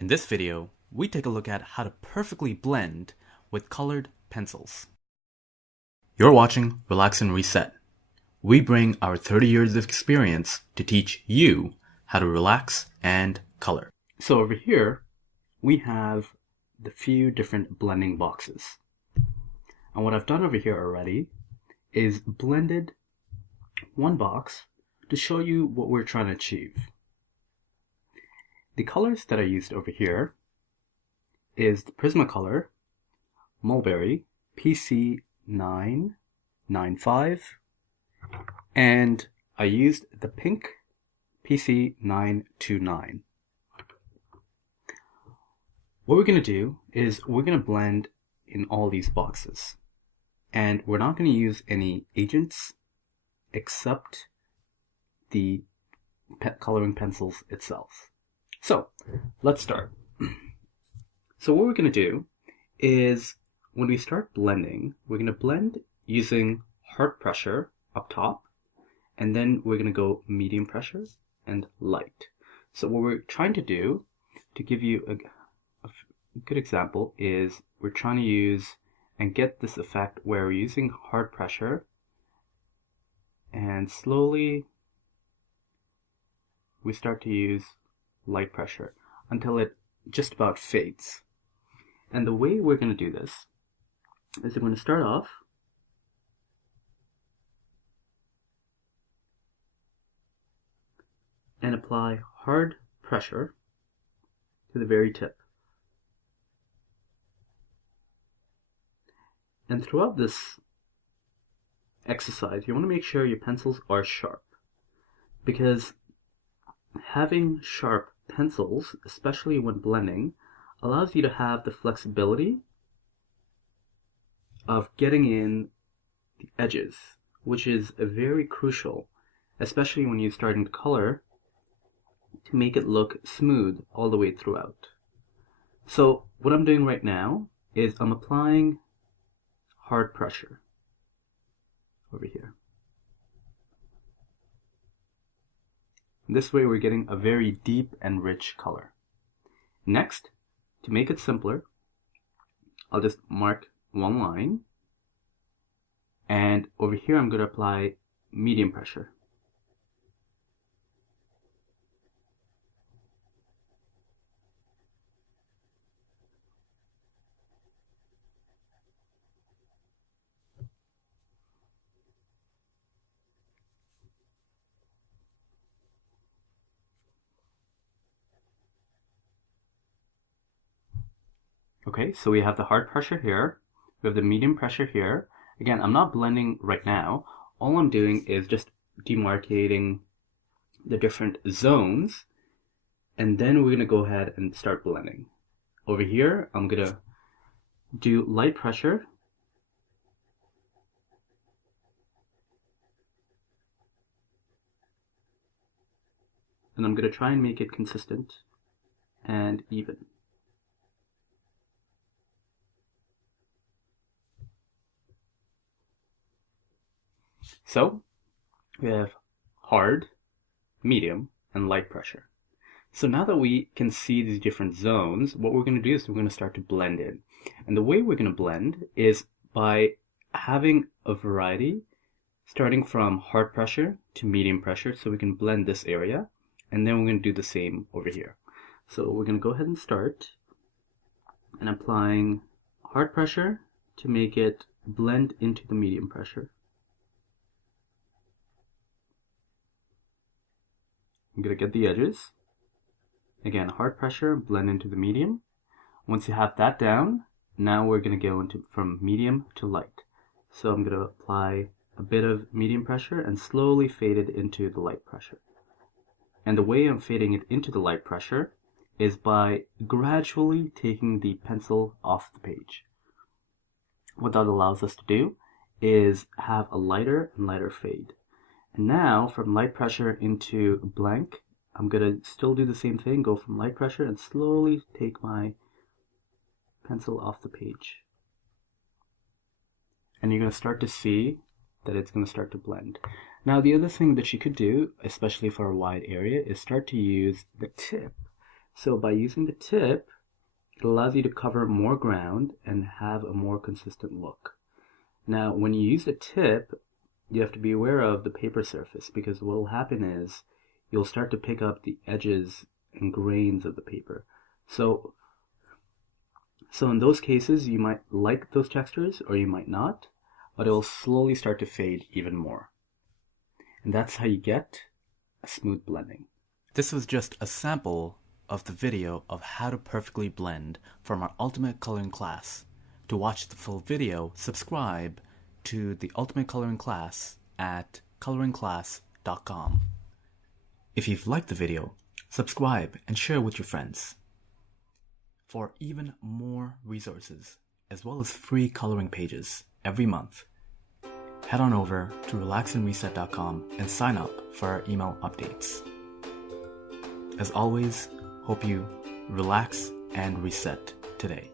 In this video, we take a look at how to perfectly blend with colored pencils. You're watching Relax and Reset. We bring our 30 years of experience to teach you how to relax and color. So over here, we have the few different blending boxes. And what I've done over here already is blended one box to show you what we're trying to achieve. The colors that I used over here is the Prismacolor, Mulberry, PC995, and I used the pink PC929. What we're going to do is we're going to blend in all these boxes, and we're not going to use any agents except the coloring pencils itself. So let's start. So what we're going to do is when we start blending, we're going to blend using hard pressure up top, and then we're going to go medium pressure and light. So what we're trying to do, to give you a good example, is we're trying to use and get this effect where we're using hard pressure and slowly we start to use light pressure until it just about fades. And the way we're going to do this is we're going to start off and apply hard pressure to the very tip. And throughout this exercise, you want to make sure your pencils are sharp, because having sharp pencils, especially when blending, allows you to have the flexibility of getting in the edges, which is very crucial, especially when you're starting to color, to make it look smooth all the way throughout. So what I'm doing right now is I'm applying hard pressure over here. This way we're getting a very deep and rich color. Next, to make it simpler, I'll just mark one line, and over here I'm going to apply medium pressure. Okay, so we have the hard pressure here, we have the medium pressure here. Again, I'm not blending right now. All I'm doing is just demarcating the different zones, and then we're going to go ahead and start blending. Over here, I'm going to do light pressure, and I'm going to try and make it consistent and even. So we have hard, medium, and light pressure. So now that we can see these different zones, what we're going to do is we're going to start to blend in. And the way we're going to blend is by having a variety, starting from hard pressure to medium pressure, so we can blend this area, and then we're going to do the same over here. So we're going to go ahead and start and applying hard pressure to make it blend into the medium pressure. I'm going to get the edges. Again, hard pressure, blend into the medium. Once you have that down, now we're going to go into from medium to light. So I'm going to apply a bit of medium pressure and slowly fade it into the light pressure. And the way I'm fading it into the light pressure is by gradually taking the pencil off the page. What that allows us to do is have a lighter and lighter fade. And now from light pressure into blank, I'm going to still do the same thing, go from light pressure and slowly take my pencil off the page. And you're going to start to see that it's going to start to blend. Now the other thing that you could do, especially for a wide area, is start to use the tip So by using the tip, it allows you to cover more ground and have a more consistent look. Now, when you use the tip, you have to be aware of the paper surface, because what will happen is you'll start to pick up the edges and grains of the paper. So in those cases, you might like those textures or you might not, but it will slowly start to fade even more. And that's how you get a smooth blending. This was just a sample of the video of how to perfectly blend from our Ultimate Coloring class. To watch the full video, subscribe to the Ultimate Coloring class at coloringclass.com. If you've liked the video, subscribe and share with your friends. For even more resources, as well as free coloring pages every month, head on over to relaxandreset.com and sign up for our email updates. As always, hope you relax and reset today.